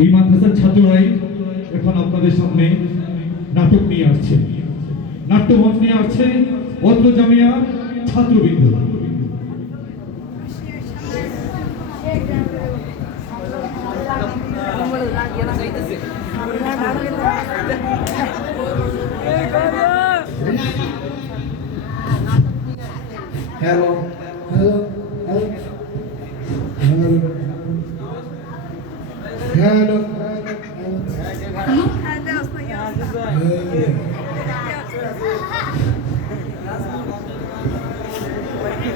এই মাদ্রাসার ছাত্ররাই এখন আপনাদের সামনে নাটক নিয়ে আসছে। নাট্যমঞ্চ নিয়ে আসছে অত্র জামিয়া ছাত্রবৃন্দ। Hello hello hello hello Kamen besleyen kaya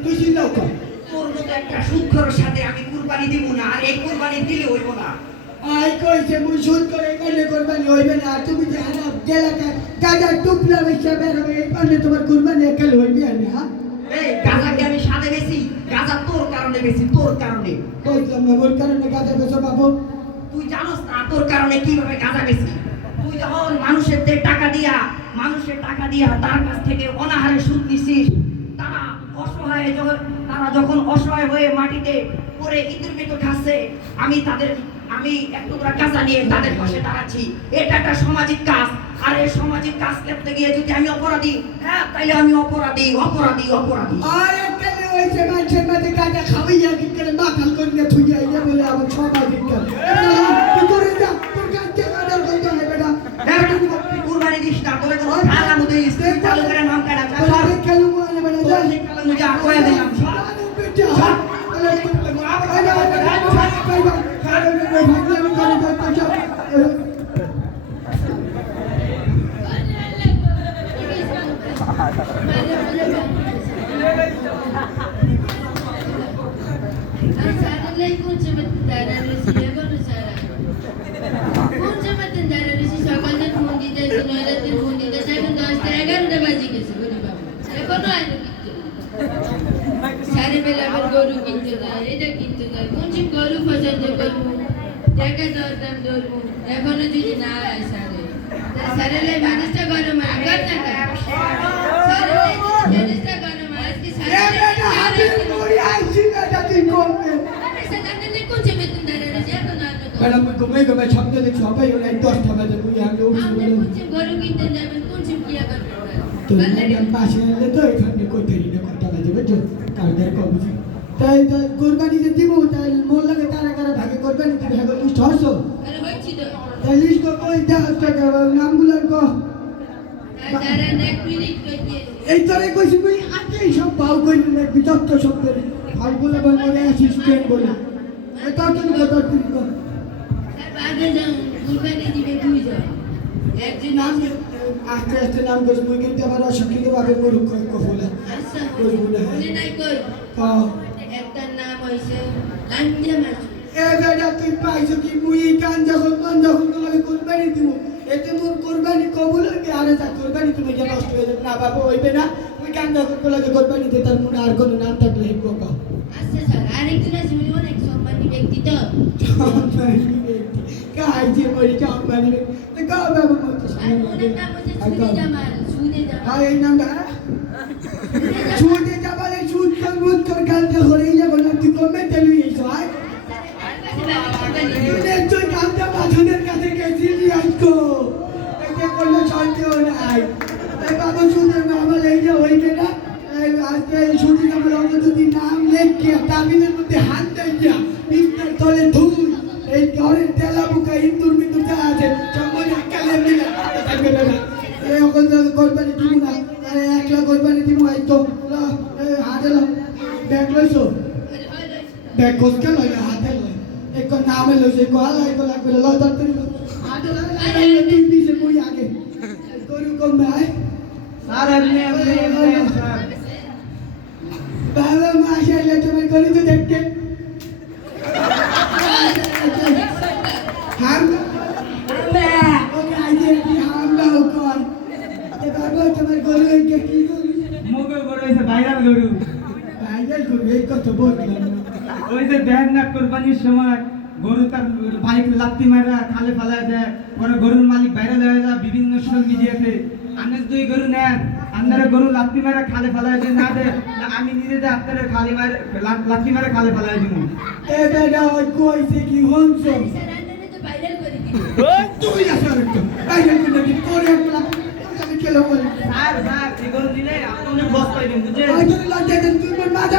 মতো একটা সুক্ষর সাথে আমি কুরবানি দিব না আর এই কুরবানি দিলে হইব না। আই কইছে মুই শুন করে কইলে কুরবানি হইবে না তুমি যে হানা গেলা কা গাজা টুপলা বেচা বের হবে এই পারলে তোমার কুরবানি একাল হইবে না হ্যাঁ? এই গাজাকে আমি সাথে বেশি গাজা তোর কারণে বেশি তোর কারণে। কইলাম না মোর কারণে গাজা বেচো বাবু। তুই জানোস না তোর কারণে কীভাবে গাজা বেশি তুই যখন মানুষের টাকা দিয়া মানুষের টাকা দিয়া তার কাছ থেকে অনাহারে সুদ নিছিস তারা অসহায় যখন তারা যখন অসহায় হয়ে মাটিতে পড়ে ইঁদুর মৃত খাচ্ছে, আমি তাদের আমি এক টুকরা কাঁচা নিয়ে তাদের পাশে দাঁড়াচ্ছি। এটা একটা সামাজিক কাজ। আর এই সামাজিক কাজ করতে গিয়ে যদি আমি অপরাধী হ্যাঁ তাইলে আমি অপরাধী অপরাধী অপরাধী। আর ওই হইছে মানুষের মাঝে কাজে খাওয়াইয়া কি করে মাথাল করে থুইয়া ইয়া বলে, আমার সবাই গরু কিনতে যায় এটা কিনতে যায়। কোন চিম গরু পছন্দ করব টাকা দরদাম ধরবো এখনও যদি না হয় সারে। সারেলে মানুষটা গরম আগর না মানুষটা গরম আজকে এ বেটা হাতে মুড়ি আইছি বেটা তুই করবে? বেটা মুই ঘুমাই ঘুমাই স্বপ্ন দেখছি হবে দশটা বাজে মুই আমি উঠছি বলে গরু কিনতে যাবেন কোন চিম কিয়া করবেন তো ম্যাডাম পাশে এলে তো এখানে কইতে রি না বাজে বুঝছ কালকের কবজি তাই তো কোরবানি যে দিব তাই মোর লাগে কারা কারা ভাগে কোরবানি দিবে হ্যাঁ লিস্ট হসো। তাই লিস্ট কো কই দা টাকা নামগুলো কো তারা এক মিনিট কইতে এই তোরে কইছি কই আজকে সব পাও কই না বিতক্ত শব্দ ফালগুলো বলে অ্যাসিস্ট্যান্ট বলে। এটা তুমি কথা তুমি কো আগে যাও কুরবানি দিবে দুইজন। একজন নাম আস্তে আস্তে নাম কইছি মুই কিন্তু আবার অশিক্ষিত ভাবে মরুক কই কফুলা আচ্ছা কই? কা নাম হইছে লাঞ্জা মাছ এ বেটা তুই পাইছো কি মুই? কান যখন মন যখন তোমাকে কোরবানি দিব এতে মোর কোরবানি কবুল হইবে আরে যা কোরবানি তুমি যে নষ্ট হয়ে যাবে। না বাবা হইবে না। মুই কান যখন তোমাকে কোরবানি দিতে তার মনে আর কোনো নাম থাকলে হিপ কো আচ্ছা স্যার আরেকজন আছে উনি অনেক সম্মানী ব্যক্তি তো। কাই যে মরি চাম্পানি তো মত আর সুদে সুদে এই নামটা ছুটে যাবালে ছুট কর মুত কর কাল যে হরেই যাব না তুই কমে তেলুই এসো কাছে গেছিলি আজকো এটা কোনো সন্দেহ নাই এই বাবা সুদের এই যে না আজকে এই সুদি আমার অত নাম লেখিয়া তামিলের কোরবানি দিব না। আরে একলা কোরবানি দিব এই তো। হাতে ব্যাগ লইছো ব্যাগ কোসকে লই হাতে লই এক নামে লইছে গোয়ালা এক লাগবে লই তাড়াতাড়ি লই হাতে লই তুই পিছে মুই আগে। গরু কম ভাই স্যার এমনি এমনি স্যার বাবা মাশাআল্লাহ তোমার গরু তো দেখতে হাম করবে এই কথা বললাম না ওই যে দেন না কোরবানির সময় গরু তার বাইক লাত্তি মারা খালে ফেলা দেয় পরে গরুর মালিক বাইরে দেওয়া যায় বিভিন্ন সোশ্যাল মিডিয়াতে আন্দাজ দুই গরু নেন আপনারা গরু লাত্তি মারা খালে ফেলা যায় না দে আমি নিজে যে আপনারা খালি মারে লাত্তি মারা খালে ফেলা দিব। এ বেটা ওই কইছে কি হনছ তো ভাইরাল তুই আসো আরেকটু। বাইরে করে দিবি তোর একটা আমি খেলে বলি স্যার স্যার এই গরু দিলে আপনি বস পাইবেন বুঝছেন? আই তোর লজ্জা দেন তুই মাথা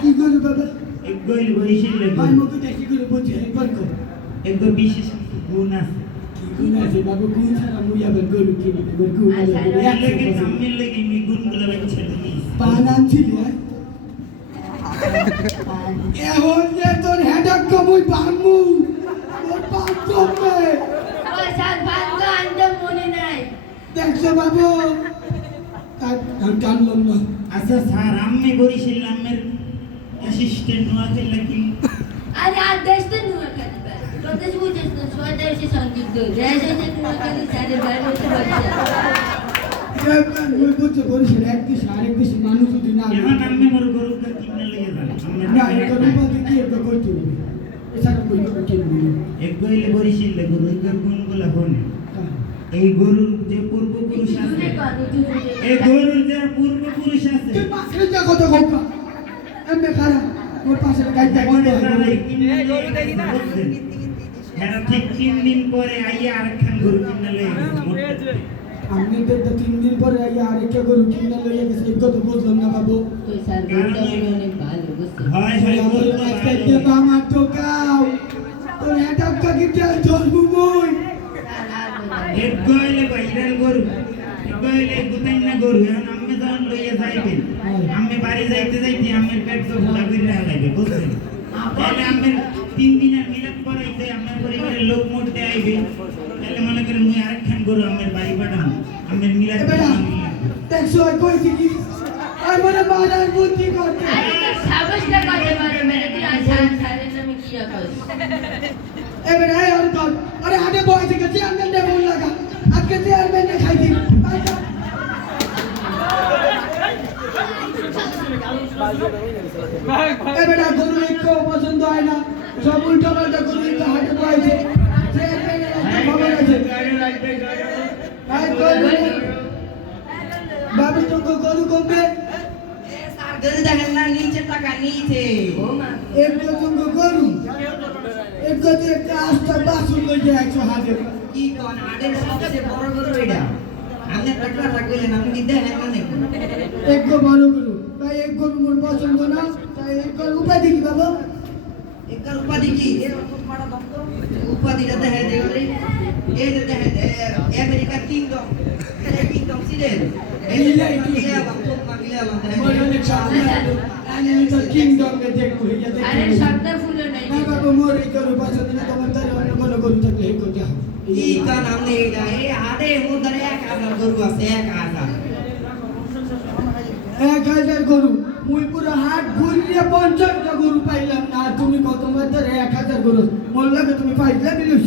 কি করো বাবা গইলে করিছিল ভাই মুখে দেখি করে বলছে একবার কর একদম বিশেষ গুণ আছে গুণ আছে বাবু গুণ ছাড়া মুই আবার গরু কিনি এবার গুণ আছে এর লেগে সামনের লেগে আমি গুণগুলো বাচ্চা দিই পান আনছিলি এখন যে তোর হেডাক কমুই বানমু তোর পান কমবে ও স্যার ভাত তো আনতে মনে নাই দেখছ বাবু টানলাম না আচ্ছা স্যার আমি করিছিল আমের অ্যাসিস্ট্যান্ট নোয়া খেলা কি আরে আর দেশ তো নুয়া কাটি প্রদেশ বুঝেছ না স্বদেশে সংযুক্ত। দেশ হচ্ছে নুয়া কাটি স্যারের বাইরে হচ্ছে বাচ্চা এই গরুর যে পূর্বপুরুষ আছে। এই গরুর যে পূর্বপুরুষ আছে। তুই পাশে যা কত কোকা এমনি খারাপ ওর পাশে গাইতে মনে বন্ধ হয়? এরা ঠিক তিন দিন পরে আইয়া আরেকখান গরু কিনা লেগে আমি তো তো তিন দিন পরে আই আরেকটা গরু কিনে লইয়া গেছে এই কথা বুঝলাম না বাবু। তো স্যার গরুটা অনেক ভালো হয় হয় তো আজকে। দেব আমার তো কাও তোর স্যার আর বলবেন এক বাইরের গরু এক গইলে গুতাই না গরু এখন আমি যখন লইয়া যাইবেন আমি বাড়ি যাইতে যাইতে আমার পেট তো ভরা করে লাগবে বুঝছেন তাহলে আমি তিন দিনের মিলাদ করাইতে আমার পরিবারের লোক মরতে আইবে তাহলে মনে করেন মুই আরেকখান গরু আমার বাড়ি পাঠাম আমার মিলাদ দেখছ আর কইছি কি আর মানে মারার বুদ্ধি করতে আরে তো করতে পারে মেরে তুই আর স্যার স্যারের কি রাখছ এবারে আয় আর কর আরে আগে বয় থেকে চেয়ারম্যান দে বল লাগা। আজকে চেয়ারম্যান নে খাইছি। এবারে গরু একটু পছন্দ হয় না। সব উল্টো পাল্টা গরু একটু হাটে বয়েছে চেয়ারম্যানের একটা খবর আছে। বাবু তো গরু কমবে। দেখেন না নিচে টাকা নিচে গরু। একটা আস্তা বাসুন লইতে একশো হাজার। কি কোন আদের সবচেয়ে বড় গরু এটা? আপনি আপনি এক বড় গরু তাই এক গরু মোর পছন্দ না তাই এক উপাধি কি বাবা? একার উপাধি কি? এর তোমার দন্ত উপাধিটা দেখে দেখলে এই যে দেখে আমেরিকা কিংডম কিংডম ছিলেন এক হাজার গরু মুই পুরো হাট ঘুরিয়ে পঞ্চাশটা গরু পাইলাম না তুমি কত মাত্র এক হাজার গরু মোর লাগে তুমি পাইলে দিলিস